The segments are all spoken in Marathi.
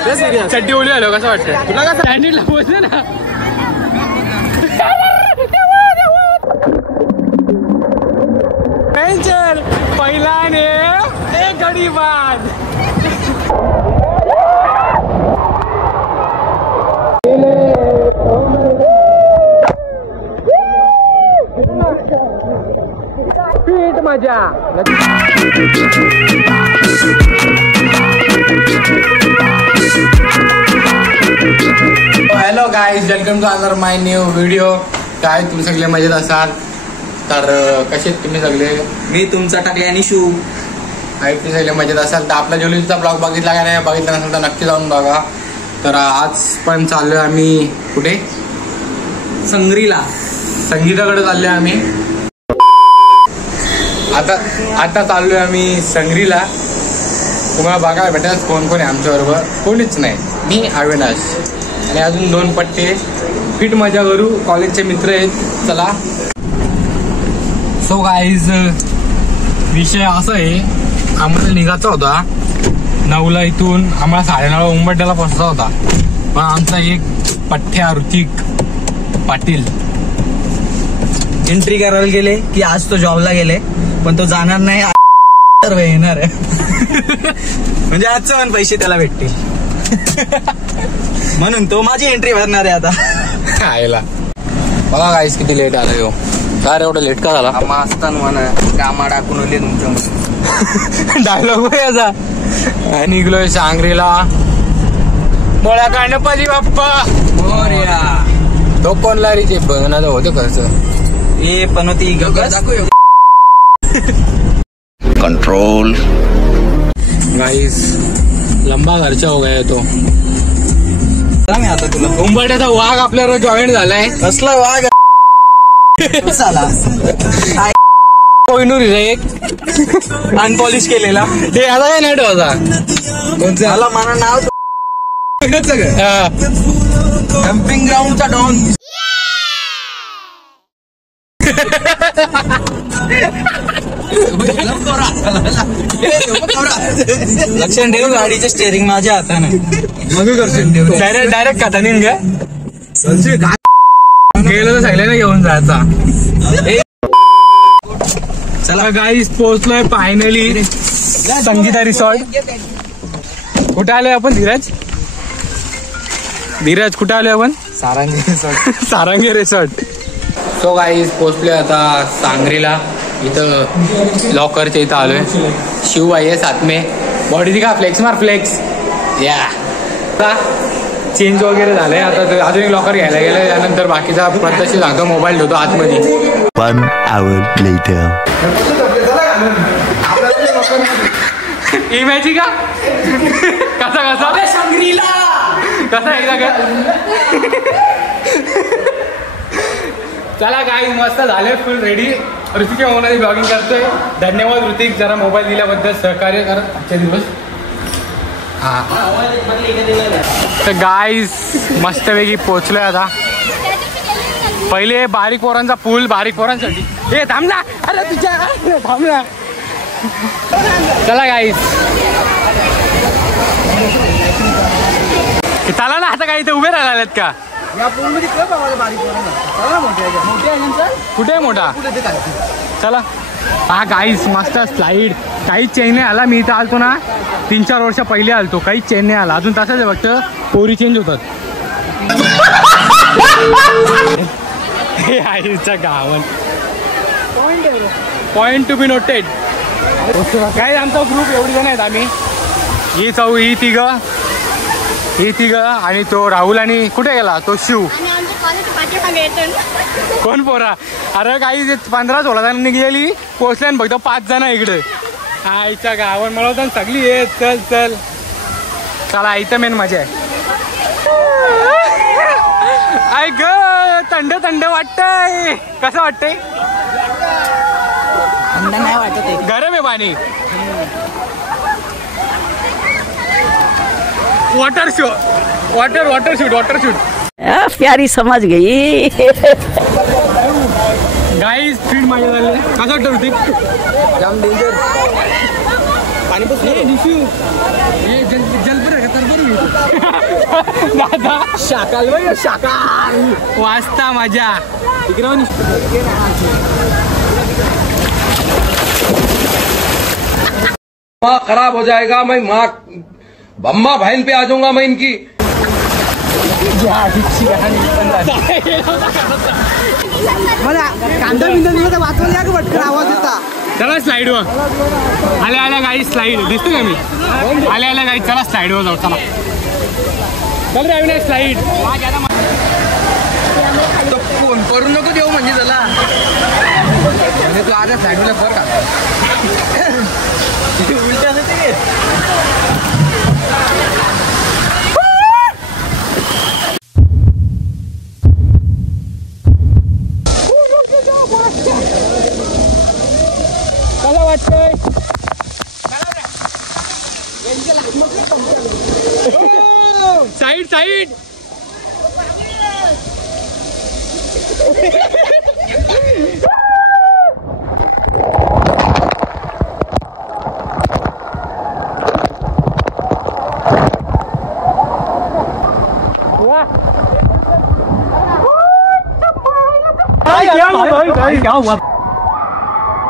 चड्डी ओली आलो कसं वाटतं तुला? का स्टँडर्डला पोहोचले ना. पहिला ने एक गडी बाद. पीठ मजा. Hello guys, welcome to another my new video. काय तुम्ही सगळे मजेत असाल तर कसे तुम्ही सगळे? मी तुमचा टाकले आणि शू आहे. तुम्ही सगळे मजेत असाल तर आपला जोलीचा ब्लॉग बघितला का नाही? बघितला नसेल तर नक्की जाऊन बघा. तर आज पण चाललोय आम्ही कुठे? संगीताकडे चाललोय आम्ही. आता चाललोय आम्ही संगरीला. तुम्हाला बघायला भेटेल कोण कोण आहे आमच्याबरोबर. कोणीच नाही, मी अविनाश आणि अजून 2 पट्टे. फिट मजा करू, कॉलेजचे मित्र आहेत. चला. सो गाईज, विषय असा आहे, आम्हाला निघायचा होता 9ला इथून. आम्हाला 9:30 उंबरठ्याला पोहोचता होता. पण आमचा एक पठ्ठ्या ऋतिक पाटील एंट्री करायला गेले की आज तो जॉबला गेले, पण तो जाणार नाही, येणार आहे. म्हणजे आजचं पण पैसे त्याला भेटतील. म्हणून तो माझी एंट्री भरणार आहे आता. आयला बघा गाईस किती लेट आला यो. काय रे एवढा लेट का झाला? मास्तान म्हणा कामा टाकून ओले तुमच्या डायलॉग याचा. निघलोय सांगरीला. बोळ्या गणपती बाप्पा मोरया. तो कोण लारीचे बघण्याचं होतं खर्च. ये पण होती कंट्रोल. गाइस लंबा खर्च हो गया तो. आता तुला उंबरठ्याचा वाघ आपल्यावर जॉईन झालाय. कसला वाघ झाला? कोहिनूर एक अनपॉलिश केलेला. हे आता काय नाही होता. मला मला नाव डम्पिंग ग्राउंडचा डॉन. लक्षण ठेव, गाडीचे स्टेअरिंग माझ्या हाताने. डायरेक्ट कातानी घ्या. गेलं तर सगळ्यांना घेऊन जायचा. चला गाईस, पोहोचलोय फायनली संगीता रिसॉर्ट. कुठे आलोय आपण? धीरज कुठे आलोय आपण? सारंगी रिसॉर्ट. सो गाईस पोहोचलोय आता सांगरीला. इथं लॉकरच्या इथं आलोय. शिवबाई आहे साथ में. बॉडी दी का फ्लेक्स मार फ्लेक्स. या चेंज वगैरे झालंय. आता अजून एक लॉकर घ्यायला गेलं. त्यानंतर बाकीचा प्रत्यक्ष सांगतो. मोबाईल ठेवतो आतमध्ये. 1 hour later. इमॅजिन का कसा सांगरीला कसा एकदा का. चला गाईज, मस्त झाले, फुल रेडी. ऋतिक होणारी ब्लॉगिंग करतोय. धन्यवाद ऋतिक, जरा मोबाईल दिल्याबद्दल सहकार्य कर आजचे दिवस. हा तर गाईज मस्तपैकी पोचलोय आता. पहिले बारीक पोरांचा पूल, बारीक पोरांसाठी. हे थांब ना, अरे तुझ्या थांब ना. चला गाईज, चला ना. आता काही इथे उभे राहिलेत का? कुठे मोठा? चला. हा गाईस मस्त स्लाइड. काहीच चेंज नाही आला. मी इथं आलतो ना 3-4 वर्ष पहिले आलतो. काहीच चेंज नाही आला अजून. तसंच फक्त पोरी चेंज होतात. हे आईचा गावन पॉइंट टू बी नोटेड. काय आमचा ग्रुप एवढी जण आहेत आम्ही. ही तिघ आणि तो राहुल. आणि कुठे गेला तो शिव. कोण पोरा? अरे काही 15-16 जण निघलेली. पोचल्या फक्त 5 जण इकडे. आईच्या गावात मला तर सगळी ये. चल चल चला. इथं मेन मजा आहे. आय ग थंड थंड वाटतंय. कसं वाटतंय? थंड नाही वाटत. गरम आहे पाणी. Water shoot. प्यारी समझ गई. गाईस स्पीड माझ्या झाले. कसं वाटतं ऋतिक? जाम डेंजर. पाणी जलपर आहे तर बरं. दादा शाकाल भाई शाकाल वाचता माझ्या माँ खराब हो जाएगा, मैं माँ अम्मा बहन पे आ जाऊंगा मैं इनकी। मला कांदा बिंदा दिला तर वाचवलं या का भटकन आवाज येता. चला स्लाइड वर आल्या गाई स्लाइड दिसतो का मी आल्या गाई चला स्लाइड वर जाऊ चला चल रे अविनाश स्लाइड फोन करू नको देऊ म्हणजे त्याला म्हणजे तू आता साईडला फर का उलट असं ते कसं वाटतंय साईड साईड क्या हुआ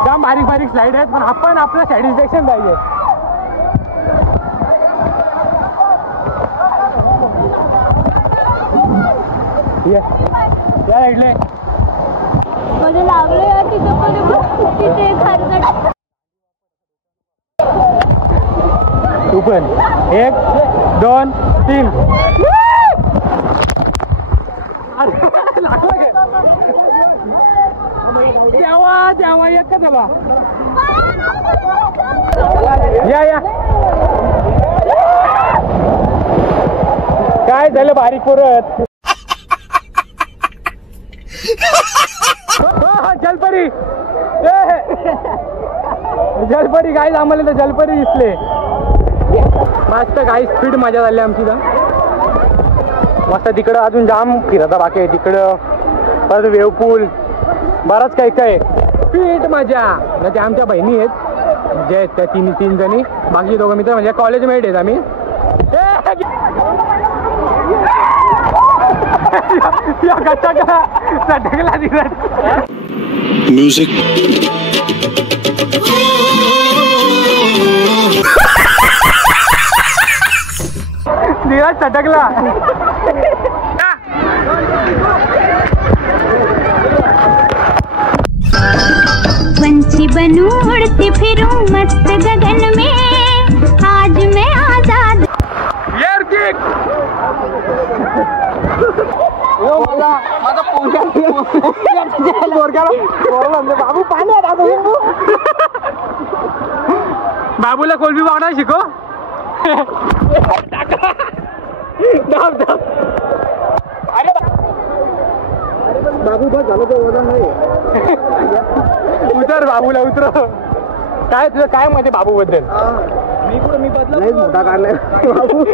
जाम बारीक बारीक स्लाइड आहेत पण आपण आपलं सॅटिस्फॅक्शन पाहिजे या साईडले मध्ये लागले तिथे खारकट तू पण 1 2 3 तेव्हा तेव्हा एक का या या काय झालं बारीक परत जलपरी जलपरी गाईज आम्हाला तर जलपरी दिसले मस्त गाई स्पीड मजा झाली आमची तर मस्त तिकडं अजून जाम फिरता बाकी आहे तिकडं परत वेवपूल बराच काही काय स्पीड मजा ना त्या आमच्या बहिणी आहेत जे आहेत त्या तीन जणी बाकी दोघं मित्र म्हणजे कॉलेजमेट आहेत आम्ही सटकला Music. धीरज सटकला पंछी बनूं उड़ती फिरूं मस्त गगन में आज मैं आजाद एयर किक बाबू पाणी बाबूला कोलबी पावणार शिको बाबू बस झालं तर वजन नाही उतर बाबूला उतर काय तुझं काय माहिती बाबू बद्दल मी बदला मोठा काढलाय बाबू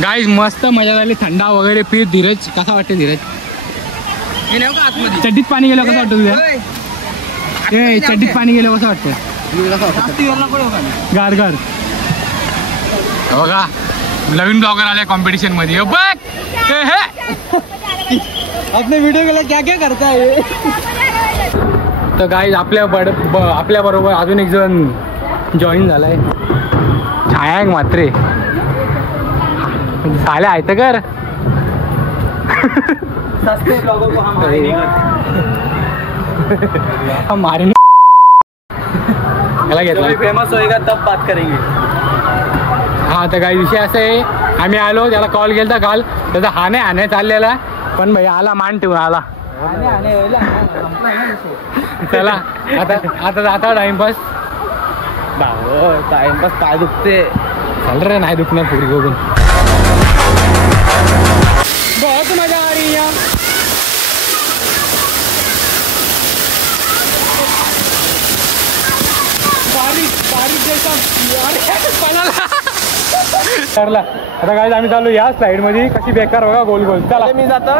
गाईज मस्त मजा झाली थंडा वगैरे पीत धीरज कसा वाटते धीरज चड्डीत पाणी गेलं कसं वाटतं तुझ्या ए चड्डीत पाणी गेलं कसं वाटतं गार गार बघा नवीन ब्लॉगर आले कॉम्पिटिशन मध्ये बघ आपने वीडियो केला क्या क्या करता है तर गाईज आपल्या बरोबर अजून एक जण जॉईन झालाय छायांक मात्रे साले आहेत कर हमारे फेमस होएगा तब बात करेंगे. हा तर काही विषय असा आहे आम्ही आलो त्याला कॉल केला काल त्याचा हाणे चाललेला पण भाई आला मान ठेवून आला चला आता जाता टाइमपास टाइमपास पाय दुखते चल रे नाही दुखणार पुढे बघून बहुत मजा आ रही है बारिश ठरला आता काय आम्ही चालू या स्लाइड मध्ये कशी बेकार बघा गोल गोल चला मी जातो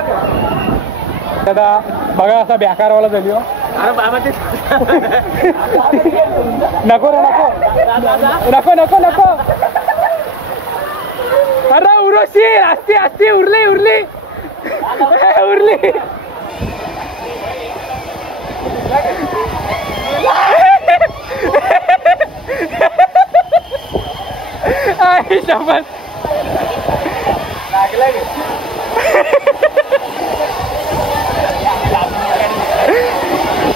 दादा बघा असा बेकारवाला झाली हो अरे बाबा ते नको रे नको नको नको नको अरे उरोशी असती असती उरली उरली उरली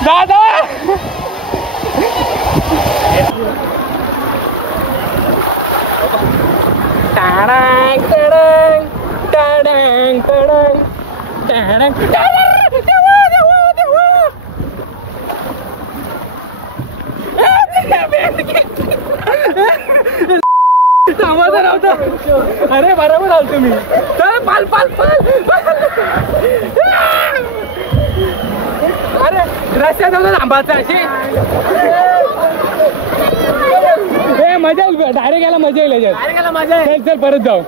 दादा टाडांग टाडांग टाडांग टाडांग समाधान होतं अरे बरोबर आलो तुम्ही चल पाल पाल पाल अरे रस्त्यात होतं थांबायचं अशी हे मजा येईल डायरेक्ट याला मजा येईल चल चल परत जाऊ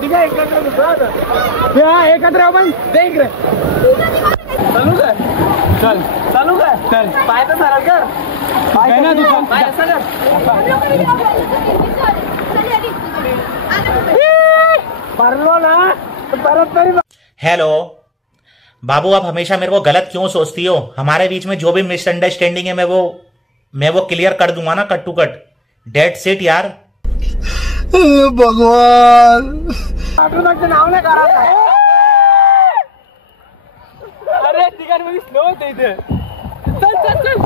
ठीक आहे एकत्र आपण दे इकडे चालू काय चल चालू काय चल पाय तर सरळ कर पाय ना तू पाय असं परलो ना परत तरी हेलो बाबू, आप हमेशा मेरे को गलत क्यों सोचती हो? हमारे बीच में जो भी मिसअंडरस्टैंडिंग है मैं वो क्लियर कर दूंगा ना, cut to cut. Date set यार। भगवान नाव नाही करा अरे तिघांमध्ये स्लो होते इथे चल चल चल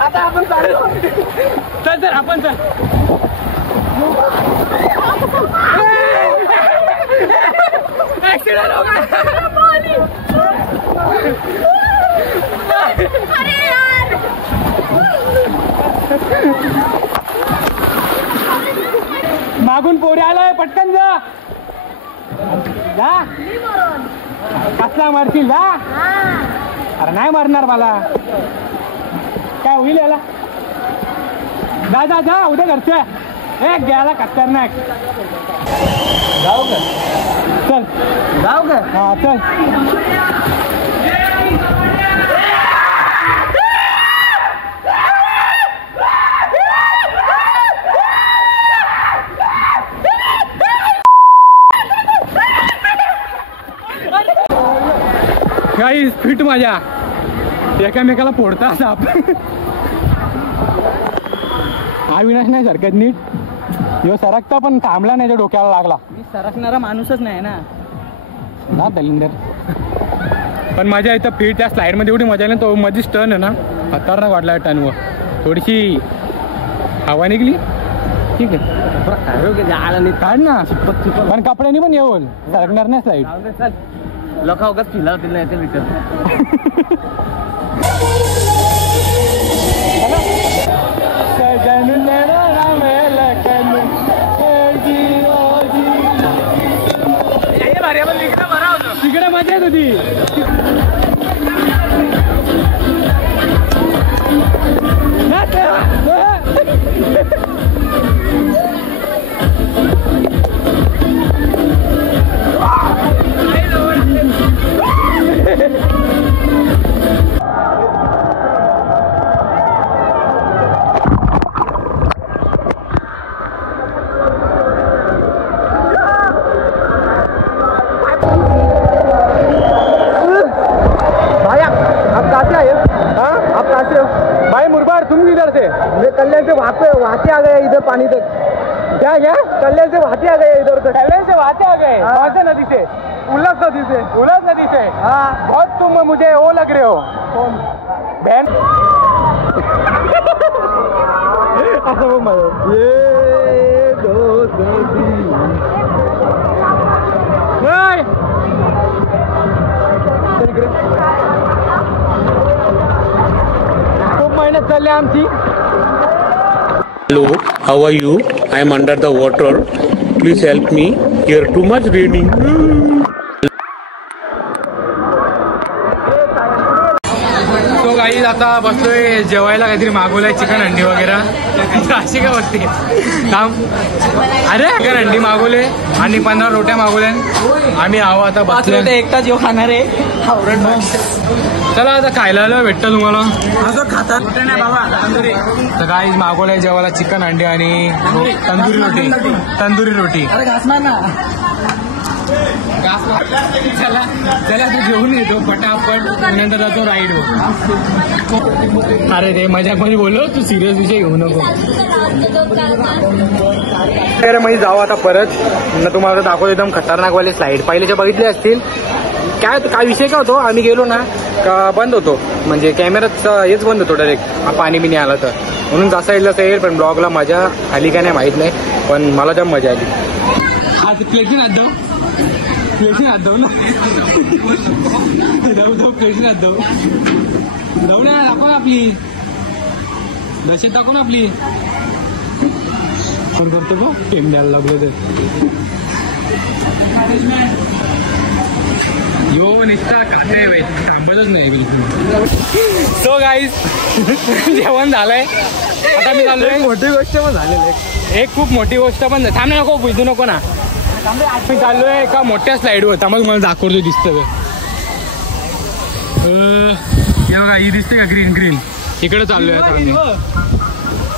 आता आपण चालू चल चल आपण चल ऍक्सिडेंट होगा अरे यार मागून पोरी आलाय पटकन जा जा कसला मारशील जा अरे नाही मारणार मला काय होईल याला जा जा जा उद्या घरचं एक गेला खतरनाक जाऊ का चल जाऊ का हा चल काही स्पीड माझ्या एकामेकाला फोडता साप अविनाश नाही सरकत नीट यो सरकता पण थांबला नाही, डोक्याला लागला. मी सरकणारा माणूसच नाही ना दलिंदर. पण माझ्या इथं फीट त्या स्लाइड मध्ये एवढी मजा नाही, तो मधीच टर्न आहे ना खतरनाक वाटला टर्नवर, थोडीशी हवा निघली ठीक आहे काढ ना, पण कपड्यानी पण येऊन सरकणार नाही स्लाइड. लोक अवघात फिला होतील नाही रिटर्न. तिकडे मजा येत होती. भाई मुरबार तुम किधर से? मैं कल्याण से वहां आ गया इधर पानी तक. क्या क्या? कल्याण से वहां आ गया इधर तक. कल्याण से वहां आ गए? कौन से नदी से? उल्लास नदी से. उल्लास नदी से? हाँ. बहुत तुम मुझे वो लग रहे हो. कौन? बहन. ऐसा वो मरो. ये दोस्त खूप मेहनत चालली आमची. Hello, how are you? I am under the water. Please help me. Here too much raining. So तो काही आता बसलोय जेवायला, काहीतरी मागवलंय चिकन अंडी वगैरे. अशी काय बघते काम. अरे चिकन अंडी मागवले आणि 15 रोट्या मागवल्या. आम्ही आहो आता बसलोय. एकटा जेव खाणार आहे. चला आता खायला भेटतं तुम्हाला. असं खातात नाही बाबा. तर काही मागवलंय जेवायला चिकन अंडी आणि तंदुरी रोटी. अरे घासणार ना. चला चला तू जेवून येतो पटापट, नंतर जातो राईड वर. अरे ते मजाक मध्ये बोललो, तू सिरियस विषय घेऊ नको. मध्ये जाऊ आता परत. तुम्हाला दाखवतो एकदम खतरनाकवाले स्लाईड. पहिलेच्या बघितले असतील. काय विषय काय होतो, आम्ही गेलो ना का बंद होतो, म्हणजे कॅमेराचा हेच बंद होतो डायरेक्ट पाणी बिणी आला तर. म्हणून जसा येईल तसं येईल. पण ब्लॉगला मजा आली का नाही माहित नाही, पण मला जाम मजा आली. आज प्लेटून हात जाऊ ना. जाऊ प्लेटून हात जाऊ ना. दाखव ना आपली दशेत, दाखव ना आपली. पण करतो का टेम द्यायला लागलो तर. यो निस्ता खाते बाई, थांबतच नाही बिलकुल. सो गाईज जेवण झालंय. आता मी चाललोय. मोठी गोष्ट पण झालेली आहे. एक खूप मोठी गोष्ट पण. थांब नको, बुजू नको ना. मी चाललोय एका मोठ्या स्लाईडवर. त्यामुळे मला दाखवतो दिसतं का. हे बघा, ही दिसते का ग्रीन ग्रीन. इकडे चाललोय आता आम्ही.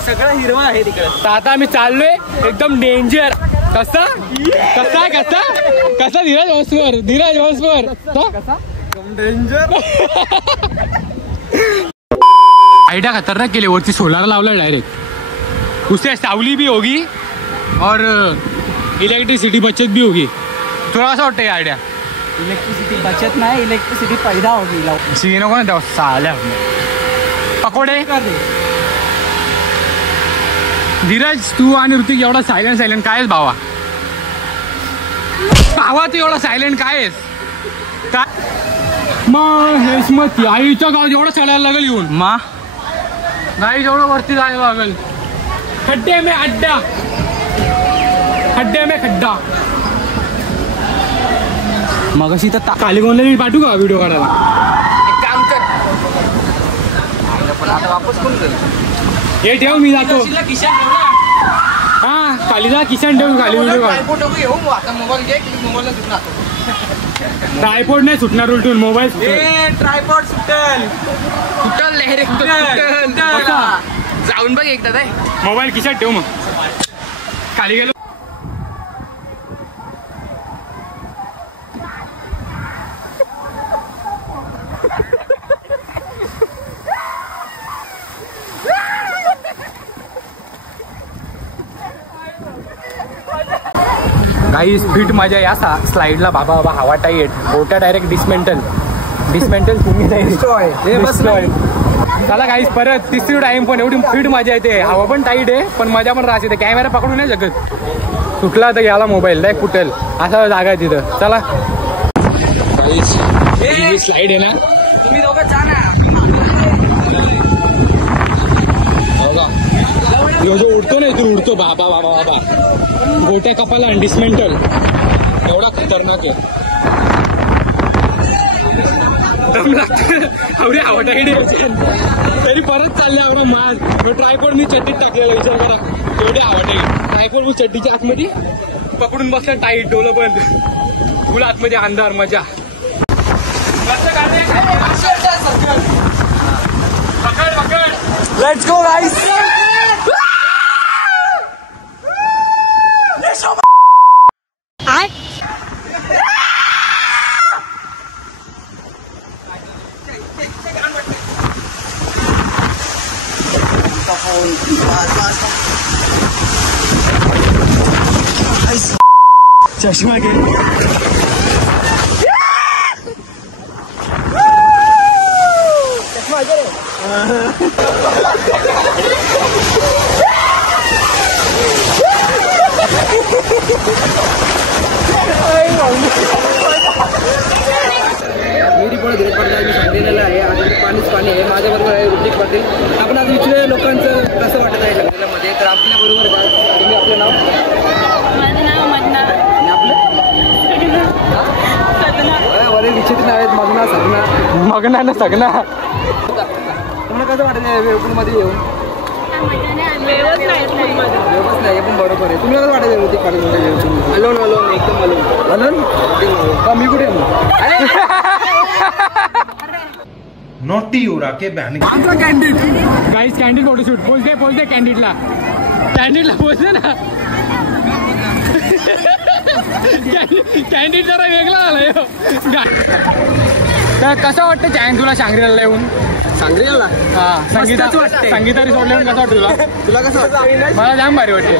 सगळं हिरवं आहे तिकडे. तर आता आम्ही चाललोय एकदम डेंजर. कसा धीरज वंशवर डेंजर. आयडिया खतरनाक केली. वरती सोलार लावलाय डायरेक्ट. उससे सावली भी होगी और इलेक्ट्रिसिटी बचत भी होगी. तुला असं वाटतं आयडिया. इलेक्ट्रिसिटी बचत नाही, इलेक्ट्रिसिटी पैदा होगी. सी नको ना तेव्हा साल्या पकोडे. धीरज तू आणि ऋतिक एवढा सायलेंट काय आहेस भावा. तू एवढा सायलेंट काय आहेस. मग हेच मग आईच्या गावात एवढं चढायला लागेल येऊन. नाही एवढं वरती जायला लागेल. खड्डे में खड्डा. मग अशी तर खाली कोणला पाठवू का व्हिडिओ काढायला. एक काम कर. वापस कोण कर. हे ठेव, मी जातो. हा खाली जा, किशन ठेव खाली व्हिडिओ. ट्रायपॉड नाही सुटणार उलटून. मोबाईल ट्रायपॉड सुटेल जाऊन बघ एकदा. मोबाईल किशात ठेव. मग खाली गेलो. काही स्पीड माझ्या या स्लाइडला बाबा हवा टाईट. गोट्या डायरेक्ट डिस्मेंटल तुम्ही चला काही परत तिसरी टाइम. पण एवढी स्पीड मजा येते. हवा पण टाईट आहे पण मजा पण राहते. कॅमेरा पकडून नाही शकत. तुटला तर याला मोबाईल डायरेक्ट फुटेल. असा जागा आहे तिथं. चला स्लाइड आहे ना. तुम्ही दोघं जा ना. जो उडतो ना इथून उडतो. बाबा गोट्या कपाला डिस्मेंटल. एवढा खतरनाक आहे. तरी परत चालले आपण माल. ट्रायपॉड मी चड्डीत टाकलेला. विचार करा एवढी आवटाईड. ट्रायपॉड मी चड्डीच्या आतमध्ये पकडून बसला टाईट. डोलं बंद. तुला आतमध्ये अंधार. मजा. पकड. Let's go guys. चष्मा गेला. पाणी आहे. माझ्याबरोबर आहे ऋतिक पाटील. आपण आज इथले लोकांचं कसं वाटत आहे लग्नामध्ये. तर आपल्या बरोबर तुम्ही आपलं नाव. माझं नाव मदना. आणि आपलं सदना. वरील विचित्र नाव आहेत. मगना सगना. तुम्हाला कसं वाटतं वेवपूलमध्ये येऊन? व्यवस्था नाही पण बरोबर आहे. तुम्ही कसं वाटायचं ऋतिक पाटील अलोन एकदम अलोन का मी कुठे नॉटी युरा के बहन आमचा कॅन्डिड गाईस कॅन्डिड फोटोशूट बोलते कॅन्डिडला बोलते ना कॅन्डिड जरा वेगळा झालाय तर कसं वाटतं चॅन तुला सांगलीला येऊन? सांगलीला हा संगीता रिसॉर्टला येऊन कसं वाटतं तुला कसं वाटतं? मला जाम भारी वाटते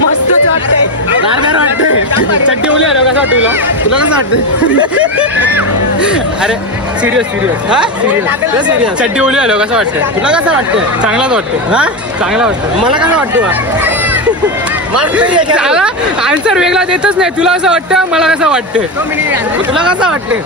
मस्तच वाटतंय. वाटते चड्डी ओली आलो कसं वाटतं तुला कसं वाटतं? अरे सिरियस चड्डी ओली आलो कसं वाटतं? तुला कसं वाटतं? चांगलाच वाटतं चांगला वाटतं. मला कसं वाटतं? आन्सर वेगळा देतच नाही. तुला असं वाटतं मला कसं वाटतं? तुला कसं वाटतं?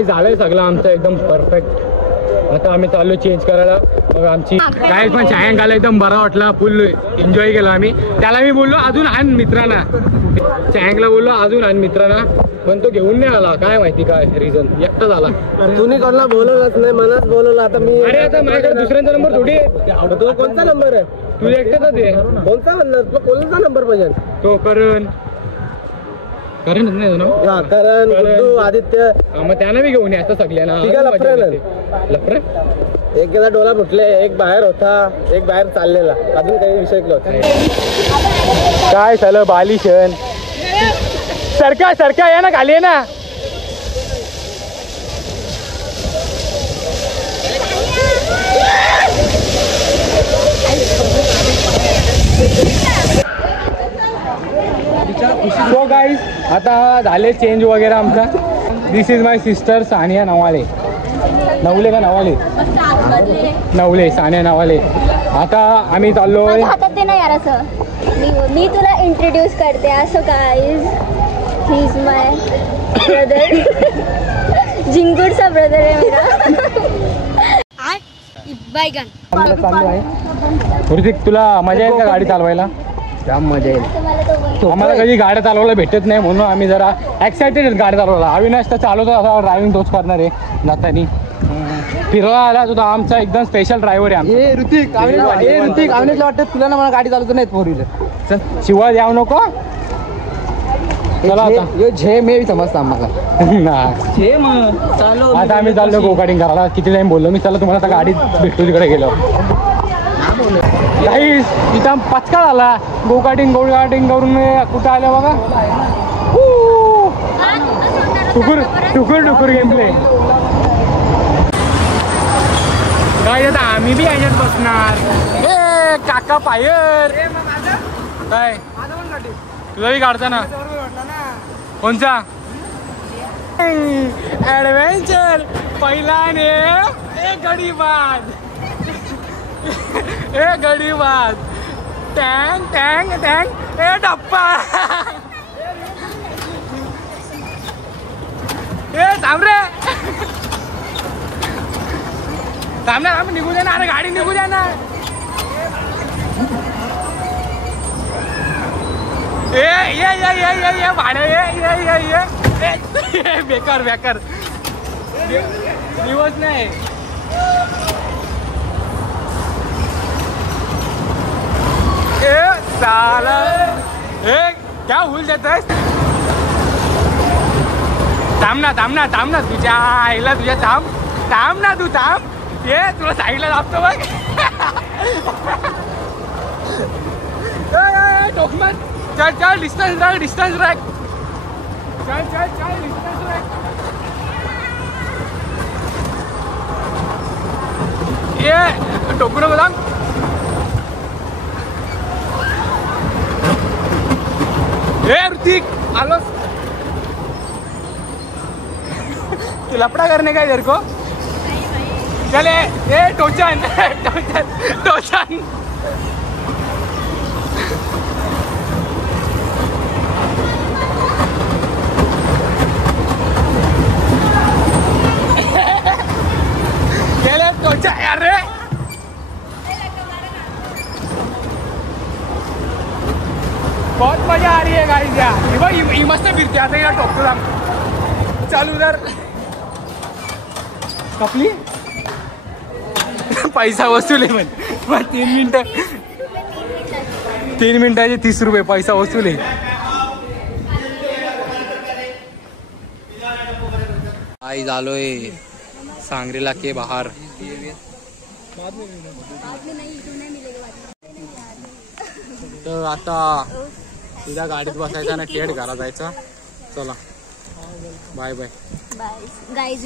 झालंय सगळं आमचं एकदम परफेक्ट. आता आम्ही चाललो चेंज करायला. मग आमची काय पण सायंकाळ एकदम बरा वाटला. फुल एन्जॉय केला आम्ही. त्याला मी बोललो अजून आण मित्रांना. सायंकाळला बोललो अजून आण मित्रांना पण तो घेऊन नाही आला. काय माहिती काय रिझन. एकटा झाला. तुम्ही कोणाला बोलवलंच नाही मलाच बोलवलं. आता मी अरे आता माझ्याकडे दुसऱ्यांचा नंबर थोडी आहे. तो कोणता नंबर आहे? तुझ्या एकट्याचाच आहे. कोणता म्हणणार? तुला कोणता नंबर पाहिजे? तो करणच नाही ना. करण गुड्डू आदित्य. मग त्यांना मी घेऊन यायचं सगळ्यांना. लफरा एक गेला डोला फुटले. एक बाहेर होता. एक बाहेर चाललेला. अजून काही विषय होता काय झालं बालिशन. सरका या ना खाली आहे ना. सो गाईज आता झाले चेंज वगैरे आमचा. This is my sister Sania Nawale. Navale का नवाले? नवले सानिया नवाले. आता आम्ही चाललोय. हातात दे ना यार असं. मी तुला इंट्रोड्यूस करते. असो guys he is my brother. जिंकूडचा ब्रदर आहे मेरा. चाललो आहे. ऋतिक तुला मजा येईल का गाडी चालवायला? जाम मजा येईल. आम्हाला कधी गाड्या चालवायला भेटत नाही म्हणून आम्ही जरा एक्सायटेड गाडी चालवायला. अविनाश तर चालवतो असा ड्रायव्हिंग तोच करणार आहे जातानी. फिरायला आला तो आमचा एकदम स्पेशल ड्रायव्हर आहे. ऋतिक अविनाशला वाटतं तुला ना मला गाडी चालवतो नाही फोर व्हीलर. शिवाय यावं नको. चला आता झे मे समजतं आम्हाला. आता आम्ही चाललो गो कार्टिंग करायला. किती टाइम बोललो मी. चला तुम्हाला आता गाडीत भेटतो तिकडे गेलो. काहीच इथं पचका झाला. गो कार्टिंग करून कुठं आलं बघा. टुकुर गेम प्ले. काय आता आम्ही बी याच्यात बसणार. ए काका पायर काय तुला बी काढता ना. कोणचा ऍडव्हेंचर पहिलाने. एक गडीबाज टँग टँग टँग. ए डप्पा. ए थांब रे थांब ना निघू दे ना अरे गाडी निघू द्या ना ये भाडे ये बेकार दिवस नाही साला क्या होईल देतोय थांब ना तुझ्या आईला तुझ्या थांब ना तू थांब ये तुला साईडला दाबतो बघ टोकमन चल डिस्टन्स राख चल डिस्टन्स राख ये टोकू नको थांब ऋतिक आलोस तू लपड़ा करने का इधर को चले ए टोचन चले टोचन यार रे बहुत मजा आ रही है गाइस यार ये मस्त फिरते आता यार टोकतो चालू उधर कपली पैसा वसूल आहे पण 3 मिनिटाचे 30 रुपये पैसा वसूल आहे आई आलोय सांगरीला के बाहर तर आता सीधा गाडीत बसायचा आणि थेट घरात जायचा चला बाय गाइस